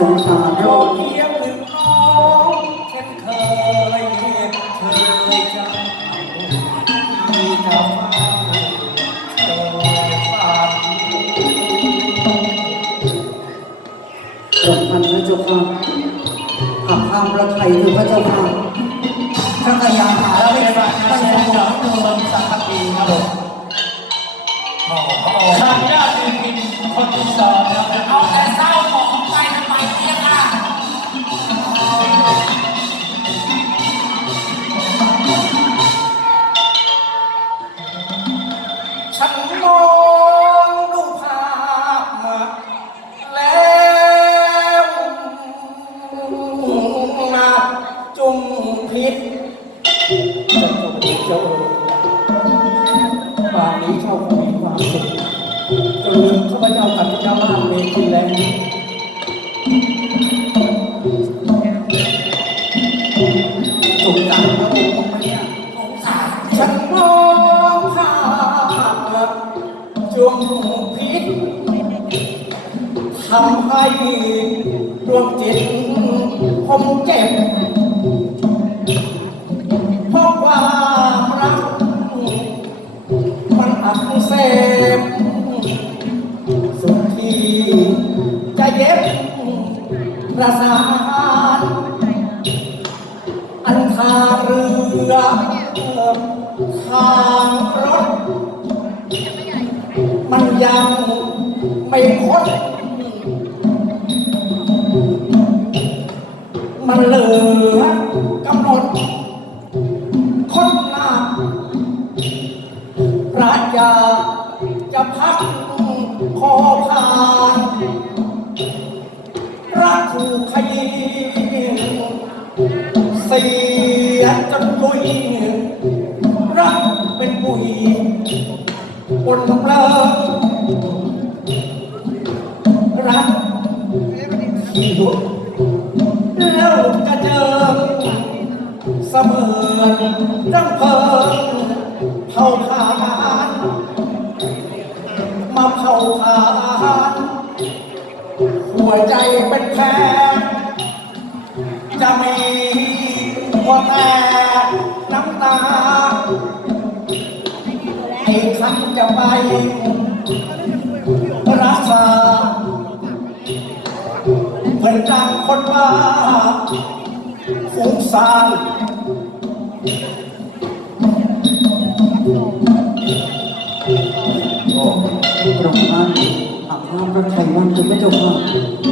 สงสารโยว่ ความประทัยเถอะพระเจ้าค่ะพระกายาหาแล้วไม่ได้ตั้งสมองเดิมสักปีครับผมขออนุญาตเป็นคนที่สองครับเอาแต่เศร้า ดวงจิตผมเจ็บเพราะความรัก มันอักเสบสุดที่จะเย็บประสานอันทาเรือทางรถ มันยังไม่พ้น มันเหลือกำหนด คนหน้าพระยาจะพักคอผ่านรักถูกขยี้เสียจนลุยรักเป็นปุยบนเพลิง เสมือนรังเพลิงเผาผลาญมาเผาผลาญหัวใจเป็นแผลจะมีหัวแต่น้ำตาไอ้คันจะไปรักษาฟุ้งซ่าน พระองค์ท่านหักห้ามพระไทยวันคือพระเจ้าค่ะ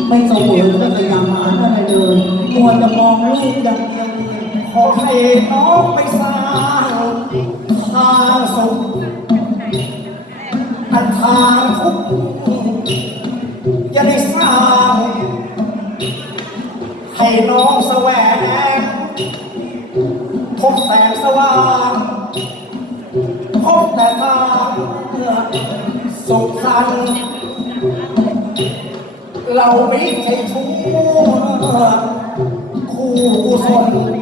ไม่ทรงเหวยพระพยามารอะไรเลยมัวจะมองลูกอย่างเดียวเลยขอให้น้องไปสร้างทางสุขอันทางทุกข์ แสงสว่างพบแต่ตางสุขสันต์เราไม่ใช่ชู้คู่กุศล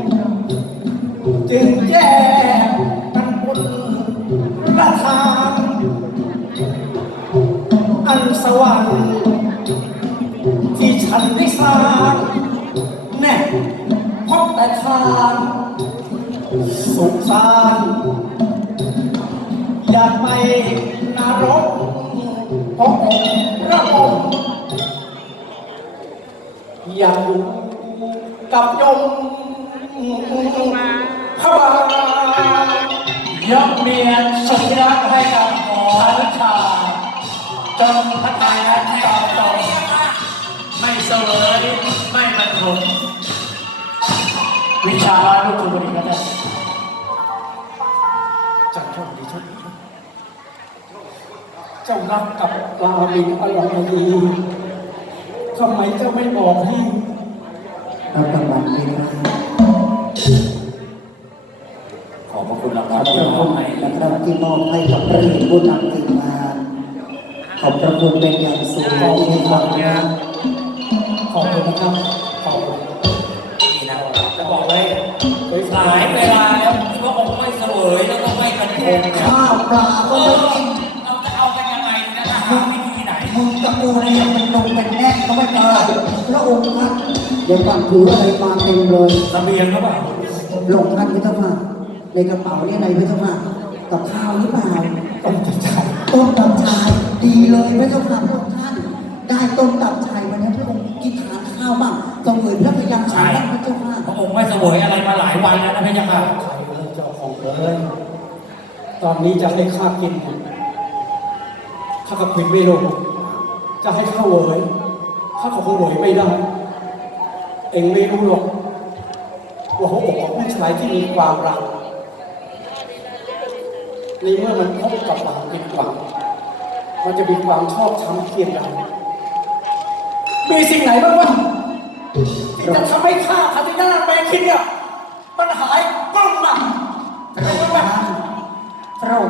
สารอยากไปนรกเพราะระบบอยากอยู่กับยมขบายกเมียนสุดที่รักให้กับหมอวิชาจนพัฒนาต่อต่อไม่เสวยไม่บรรทุวิชาลูกคุณบริการ จันทร์โชคดีชคดีเจ้ารักกับปลาบินอร่อยดีทำไมเจ้าไม่บอกพี่รับรางวัลดีนะขอบพระคุณนะครัขอบบพระคุณนะครับที่มอบให้กับพระเอกผู้นำทีมงานขอบพระคุณเป็นอย่างสูงที่ให้ความรักขอบคุณนะครับ ข้าวปลาก็ไม่กินเราจะเอากันยังไงนะหาวิธีไหนมึงกับกูเนี่ยยังเป็นลงเป็นแน่ก็ไม่เป็นไรพระองค์ท่านเดี๋ยวก่อนถืออะไรมาเต็มเลยระเบียงหรือเปล่าหลงท่านพระเจ้าในกระเป๋าเนี่ยในพระเจ้าค่ะกับข้าวหรือเปล่าต้องจัดใจต้มตับชายดีเลยพระเจ้าค่ะพระองค์ท่าน ได้ต้มตับชายวันนี้พระองค์กินทานข้าวบ้างสมุนพระพยาใช่ขายพระเจ้าค่ะพระองค์ไม่เสวยอะไรมาหลายวันแล้วนะพี่ยัค่ะใครเลยเจ้าของเลย ตอนนี้จะให้ข้ากินข้ากับพินไม่ลง จะให้ข้าเวยข้าก็คงเวยไม่ได้ เองไม่รู้หรอกว่าหัวอกของผู้ชายที่มีความรักในเมื่อมันพบกับความผิดหวังมันจะมีความชอบช้ำเพียงใดมีสิ่งไหนบ้างวะที่จะทำให้ข้าพัทยาแมคินเนี่ยมันหาย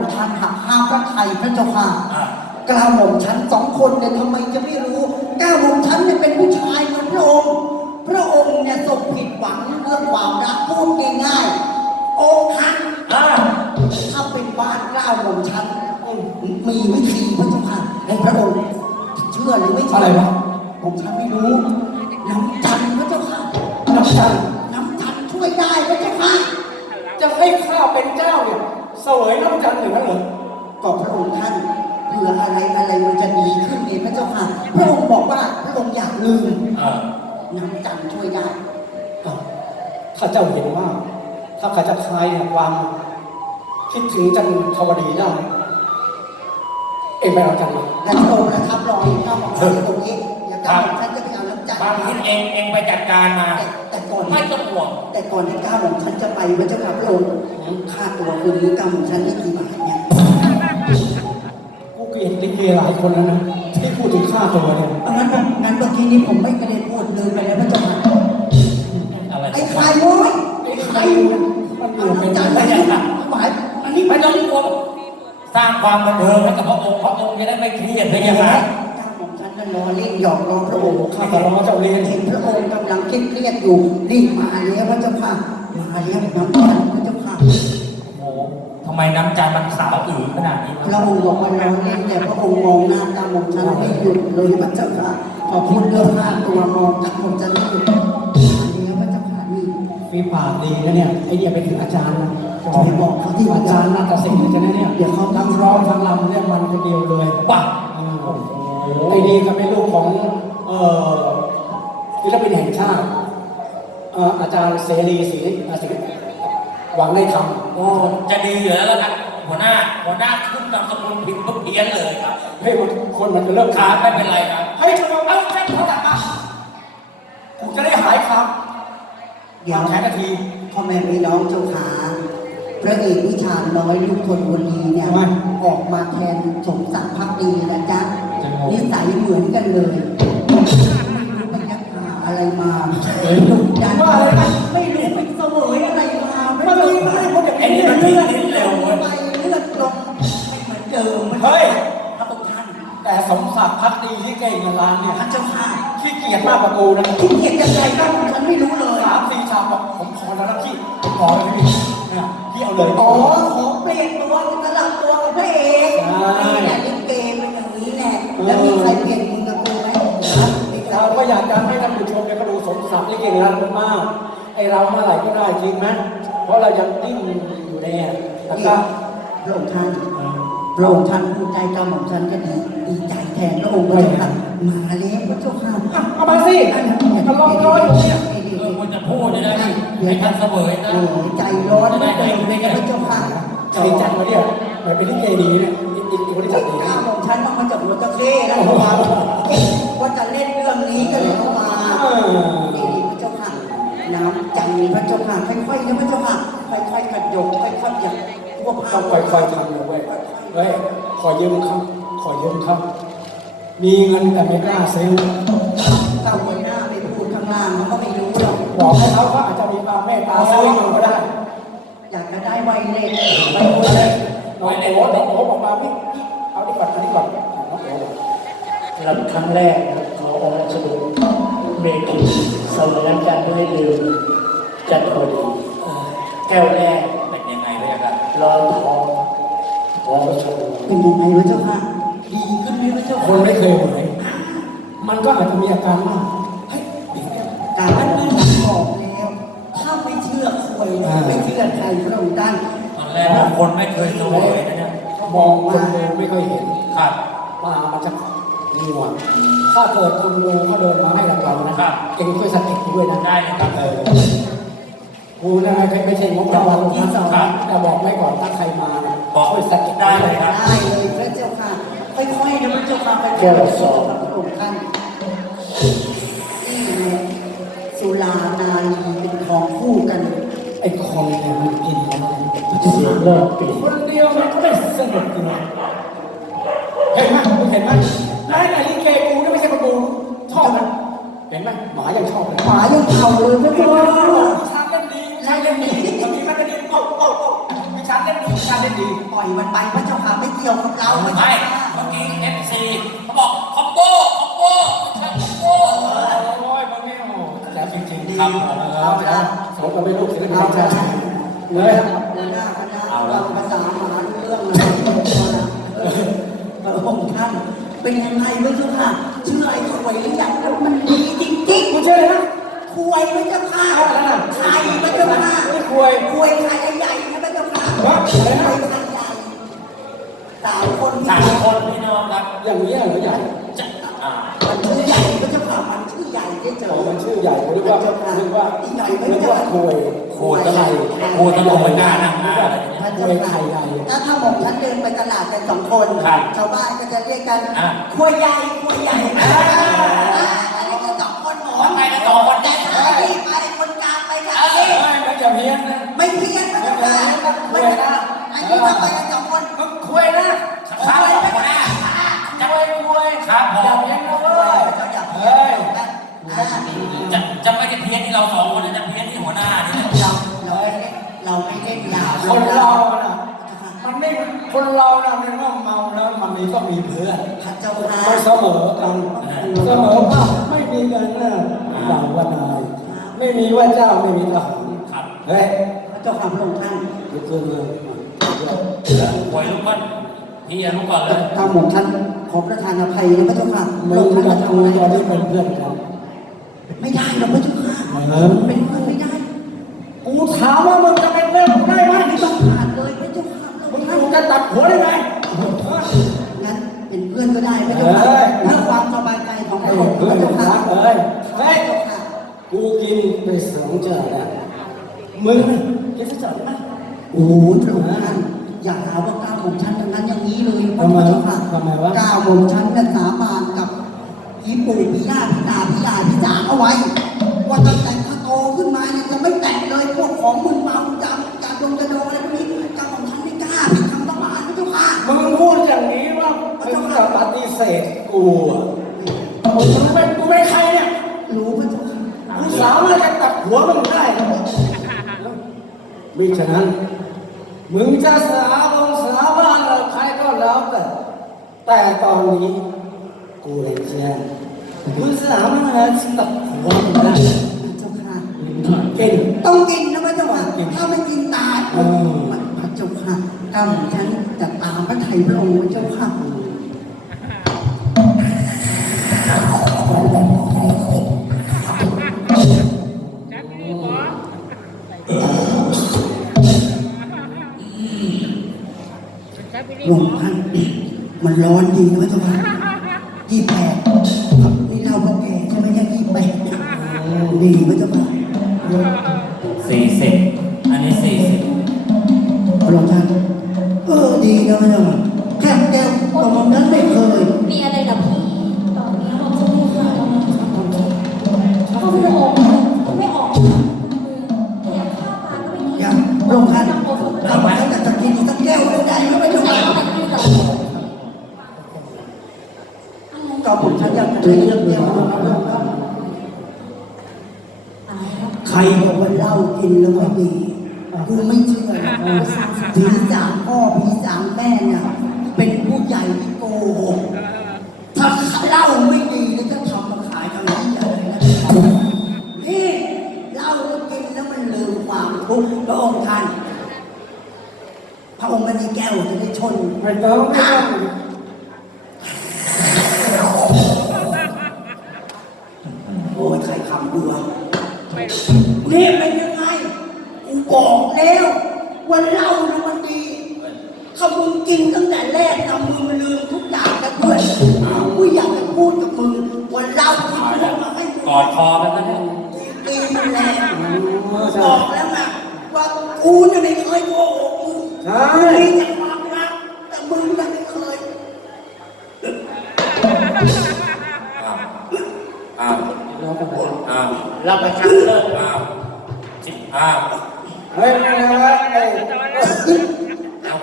พระองค์ท่านหักห้ามพระไทยพระเจ้าค่ะอะกล้าหม่อมฉันสองคนเนี่ยทำไมจะไม่รู้กล้าหม่อมฉันเนี่ยเป็นผู้ชายเหมือนพระองค์พระองค์เนี่ยทรงผิดหวังเรื่องความรักพูดง่ายๆอกหักอะถ้าเป็นบ้านกล้าหม่อมฉันมีวิธีพระเจ้าค่ะให้พระองค์เชื่อหรือไม่เชื่อะไรวะผมฉันไม่รู้น้ำจันทร์พระเจ้าค่ะน้ำจันทร์ น้ำจันทร์ช่วยได้พระเจ้าค่ะ จะให้ข้าเป็นเจ้า เนี่ยเสวยน้ำจันทร์อย่างนั้นเหรอก็พระองค์ท่านเผื่ออะไรอะไรมันจะดีขึ้นเองพระเจ้าค่ะ พระองค์บอกว่าพระองค์อยากลืมอะน้ำจันทร์ช่วยได้อ้าวถ้าเจ้าเห็นว่า ถ้าข้าจะคลายความคิดถึงจันทวดีได้ เอ็งไปเอาจันทร์มาและพระองค์ประทับรออยู่ข้าวของฉันตรงนี้อย่าก้าวของฉันจะไปเอาน้ำจันทบางร์ทีเองเองไปจัดการมา แต่แต่ก่อนไม่ต้องห่วงแต่ก่อนที่ก้าวของฉันจะไปพระเจ้าค่ะพระองค์ ค่าตัวคืนนี้ก้าวของฉันได้กี่บาทเนี่ยกูเกลียดลิเกหลายคนแล้วนะที่พูดถึงค่าตัวเนี่ยเอางั้นผมงั้นเมื่อกี้นี้ผมไม่ได้พูดเลยไปเลยพระเจ้าค่ะอะไรไอ้ใครโว้ยไอ้ใครมันอเอายู่เป็นน้ำจันทร์ไปเนี่ยหมายอันนี้ไม่ต้องกลัวสร้างความบันเทิงให้กับพระองค์พระองค์จะได้ไม่เครียดไม่ยังไงก้าวของฉันก็รอเล่นหยอกล้อพระโอ้องโหค์ข้าแต่ร้องเจ้าเรียนเห็นพระองค์กำลังเครียดๆอยู่นี่มาแล้วพระเจ้าค่ะมาแล้วน้ำจันทร์พระเจ้าค่ะ โอ้โหทำไมน้ำใจมันสาวอือขนาดนี้พระองค์บอกว่าเราเล่นแต่พระองค์มองหน้าตาของฉันไม่หยุดเลยพระเจ้าค่ะพอพูดเรื่องห้าตัวมองตาของฉันไม่หยุดอันนี้พระเจ้าค่ะนี่ฟีปากดีนะเนี่ยไอเนี่ยไปถึงอาจารย์นะจะไปบอกเขาที่อาจารย์นาฏศิลป์เลยนะเนี่ยเดี๋ยวเขาทั้งร้องทั้งรำเนี่ยมันคนเดียวเลยป่ะเออไอ้นี่ก็เป็นลูกของเอ่อศิลปินแห่งชาติเอ่ออาจารย์เสรีศรีอ่าศรี หวังได้ทโอ้จะดีอยู่แล้วล่ะครับหัวหน้าหัวหน้าขึ้นนามสกุลผิดก็เพี้ยนเลยครับำเฮ้ยมันคนมันจะเลิกขาขาดไม่เป็นไรครับเฮ้ยทำไมเอาแค่เขาตัดมากูจะได้หายครับเดี๋ยวแค่นาทีพ่อแม่พี่น้องเจ้าขาพระเอกวิชาญน้อยลูกทนบุรีเนี่ยทำไมออกมาแทนสมศักดิ์พักดีนะจ๊ะจะงงนิสัยเหมือนกันเลยไม่รู้ไปยักหาอะไรมาดุดันว่าอะไรนะไม่รู้ไปเสวยอะไร มามัไม่นรู้มีมันให้คนอย่างไอ้นี้นี่มันเลืเลืออดดนิดเร็วเว้ยไปเลือดลงไม่เหมือนเดิมเฮ้ยพระองค์ท่าน แต่สมศักดิ์พักดีที่เก่งเงินล้านเนี่ยพระเจ้าค่ะขี้เกียจมากกว่ากูนะที่เกียรติยังไงก็ฉันไม่รู้เลยสามสี่ชามบอกผมขอแล้วนะพี่ผมขอเลยพี่เนี่ยพี่เอาเลยอ๋อขอเปลี่ยนตัวสลับตัวกับพระเอกใช่นี่แหละลิเกเป็นอย่างนี้แหละแล้วมีใครเปลี่ยนมึงกับกูไหมฮะมีใครเราก็อยากจะให้ท่านผู้ชมเนี่ยก็ดูสมศักดิ์ที่เก่งล้านมากๆไอเราเมื่อไหร่ก็ได้จริงไหม เพราะเรายังดิ้นอยู่ในอะแล้วก็พระองค์ท่านพระองค์ท่านผู้ใจกรรมของฉันก็ดีดีใจแทนพระองค์พระเจ้าค่ะมาแล้วพระเจ้าค่ะอะเอามาสิมันรอรออยู่เนี่ยเออควรจะพูดจะได้ให้ท่านเสวยนะโอ้โหใจร้อนไม่เป็นเลยพระเจ้าค่ะใครจัดมาเนี่ยเหมือนเป็นลิเกดีเนี่ยอีกอีกอีกคนที่จัดดีนะข้าวของฉันมันมาจากหัวตะเข้แล้วเข้ามาว่าจะเล่นเรื่องนี้ก็เลยเข้ามาดีๆพระเจ้าค่ะ น้ำจังพระเจ้าค่ะค่อยๆนะพระเจ้าค่ะค่อยๆกระยกค่อยๆอย่างพวกต้องค่อยๆทำเลยเว้ยเฮ้ย ขอยืมคำขอยืมคำมีเงินแต่ไม่กล้าซื้อเก้าหัวหน้าไปพูดข้างล่างมันก็ไม่รู้หรอกบอกให้เขาเขาอาจจะมีความเมตตาซื้ออยู่ก็ได้อยากจะได้ไวเล็กไวไม่โอรู้เลเล็ยกน้องโอ๋น้องโอ๋บอกมาพี่เอาดีก่อนเอาดีก่อนน้องโอ๋บอกรับครั้งแรกขอองค์สมุนเมกิเสมอน้ำกันด้วยดื่มจันทร์พอดีเอ่อแก้วแรกเป็นยังไงเลยครับร้อนทองทองชมเป็นยังไงพระเจ้าค่ะดีขึ้นไหมพระเจ้าคค่ะนไม่เคยเหมือนมันก็อาจจะมีอาการมากเฮ้ยการนั้นไม่หลังบอกแล้วถ้าไม่เชื่อควยนะไม่เชื่อใครพระองค์ท่านตอนแรกบางคนไม่เคยเสวยนะเนี่ยมองคนเดินไม่ค่อยเห็นครับตามันจะ มัวถ้าเกิดคนดูเขาเดินมาให้เราเรานะครับเก่งช่วยสติด้วยนะได้เลยครับเออกูนะไม่ไม่ใช่งบรางวัลหรอกที่สองนะแต่บอกไว้ก่อนถ้าใครมาเนี่ยบอกช่วยสติได้เลยครับได้เลยพระเจ้าค่ะค่อยๆนะพระเจ้าค่ะไปแก้วสองพระองค์ท่านนี่ไงสุรานารีเป็นของคู่กันไอ้คนเนี่ยมันกินแล้วเสียงเลิกปีคนเดียวมันก็ไม่สนุกจริงเห็นไหมมึงเห็นไหม นายนายลิเกกูนี่ไม่ใช่ประตูชอบมันเห็นไหมหมายังชอบเลยหมายังเข่าเลยพระเจ้าค่ะวิชาเล่นดีวิชาเล่นดีบางทีมันก็ดีโอ้โอ้โอ้วิชาเล่นดีวิชาเล่นดีปล่อยมันไปพระเจ้าค่ะไม่เกี่ยวกับเราพระไม่เจ้าค่ะเมื่อกี้เอฟซีเขาบอกคอมโบคอมโบใช่คอมโบโอ้ยบางทีโอ้แจ๋วจริงๆครับผมเอาละสมกับเป็นลูกศิษย์เอาของละชาเลยเดินหน้าคณะเราภาษาหมาเรื่องเลยพระองค์ท่าน เป็นยังไงพระเจ้าค่ะเชื่อไอ้ควยหรือยังแล้วมันดีจริงคุณเชื่อเลยนะๆควยพระเจ้าค่ะเอาแล้วนะไข่พระเจ้าค่ะไม่ควยควยไข่ใหญ่นะพระเจ้าค่ะวะอะไรนะไข่ไข่ใหญ่สามคนสามคนพี่น้องครับอย่างนี้เหรอใหญ่ ใหญ่หรือว่าหรือว่าอีกหน่อยหไม่รือเจอว่าควยครูตะลุครูตะลุไม่กล้านั่งหน้าเลยพระคเจ้าวยค่ะไข่ใหญ่ถ้าถ้าหม่อมฉันเดินไปตลาดกันสองคนครับชาวบ้านก็จะเรียกกันอะควยใหญ่ควยใหญ่อ่าอันนี้ก็สองคนหมอว่าไงก็สองคนแต่ได้ถ้าพี่ไปคนกลางไปกับพี่เฮ้ยมันจะเพี้ยนนะไม่เพี้ยนพระเจ้าค่ะไม่เพี้ยนนะอันนี้ทำไปกันสองคนมันควยนะครับหัวหน้าควยควยครับผอย่าม จะจะไม่ได้เพี้ยนที่เราสองคนนะจะเพี้ยนที่หัวหน้านี่แหละเราเราไม่เล่นเราไม่เล่นยาวคนเราน่ะมันไม่คนเราน่ะมันว่าเมาแล้วมันมีต้องมีเพื่อนพระเจ้าค่ะไม่เสมอกันเสมอภาไม่มีเงินน่ะหลังว่านายไม่มีว่าเจ้าไม่มีทหารครับเฮ้ยพระเจ้าค่ะพระองค์ท่านเดี๋ยวเกินเลยหวยลูกก้อนพี่อนุก่อนเลยถ้าหม่อมท่านขอประทานอภัยนะพระเจ้าค่ะพมึระองค์ท่านจะทำอะไรตอนนี้เป็นเพื่อนกัน ไม่ได้หรอกพระเจ้าค่ะเออเป็นเพื่อนไม่ได้ กูถามว่ามึงจะเป็นเพื่อนกูได้ไหมไม่ต้องผ่านเลยพระเจ้าค่ะพมึระงองค์กูท่านจะตัดหัวได้ไหมงั้นเป็นเพื่อนก็ได้พระเจ้าค่ะเอ้ยเพื่อความสบายใจของพให้ระองค์พเพื่อนระเจ้ารัค่ะกเลยพเฮ้ยระเจ้าค่ะกูกูกินไปสองจานแล้วมึงน่ะกินสักจานได้ไหมโอ้โหพระองค์ท่านอย่าหาว่าก้าวของฉันอย่างนั้นอย่างนี้เลยพระทำไมเจ้าค่ะทำไมวะก้าวของฉันเนี่ยสาบานกับอีปู่พี่ย่าพี่ตาพี่ยายพี่จ๋าเอาไว้ ว่าตั้งแต่ถ้าโตขึ้นมาเนี่ยจะไม่แตะเลยพวกของมึนเมายำจำลงจะโดนอะไรพวกนี้ก้าวของฉันไม่กล้าผิดคำสาบานพระเจ้าค่ะมึงพูดอย่างนี้ว่ามึงจะปฏิเสธกูอะมึงเป็นกูเป็นใครเนี่ยรู้พระเจ้าค่ะกูสามารถจะตัดหัวมึงได้นะมิฉะนั้น มึงจะสาบงสาบานกับใครก็แล้วแต่แต่ตอนนี้กูเลยแจ้งมึงสามา ก่งต้องกินนะพระเจ้าค่ะถ้าไม่กินตายอืมพระเจ้าค่ะก้าวของฉันจะตามพระไทยพระองค์พระเจ้าค่ะหลวงท่านมันร้อนดีนะพระเจ้าค่ะ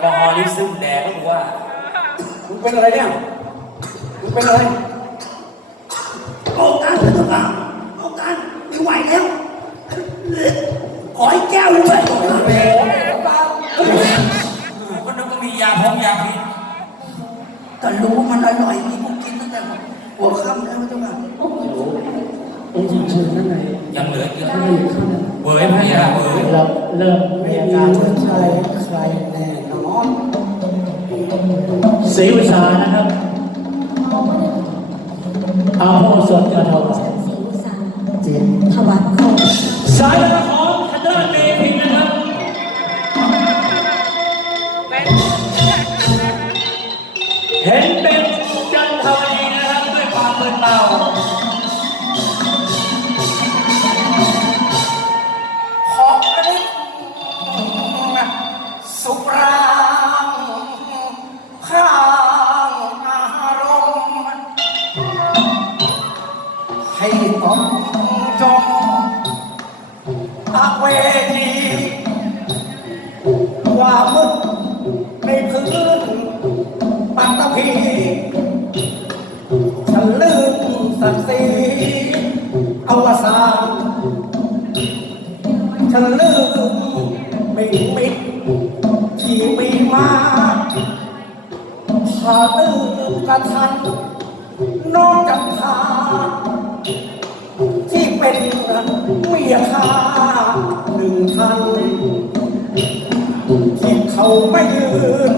ลกอฮอล์นี่ซึมแดงก็ถือว่า มึงเป็นอะไรเนี่ย มึงเป็นอะไร โอ้กันเถอะครับโอ้กันไม่ไหวแล้ว ขอให้แก้วเลยผมก็นึกว่ามียาพงยาพิษก็รู้มันอร่อยนี่กูกินตั้งแต่หัวค่ำแล้วเจ้าค่ะเอ็นเชิญนั่นไงยังเหลือเยอะเบยพยาเบย เราเริ่มมีไม่อามีการผู้ชายใครแน่นอน ศรีวิชานะครับอาโหสดกระทงสีอุสาเจ็ดถวายพระโคมสาย วสานฉันลืมไม่มิดที่มีมาถ้าลืมกระทันน้องจันทาที่เป็นเมียข้าหนึ่งทันที่เขาไม่ยืน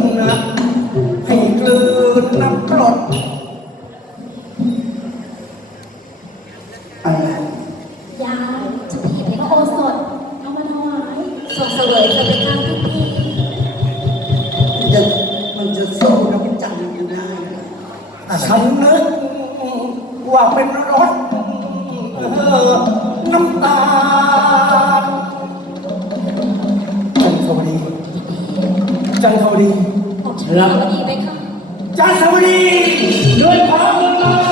ว่าเป็นรถน้ำตาจันทวดีจันทวดีผมชื่ดีไหมคะ จันทวดีด้วยความเคารพ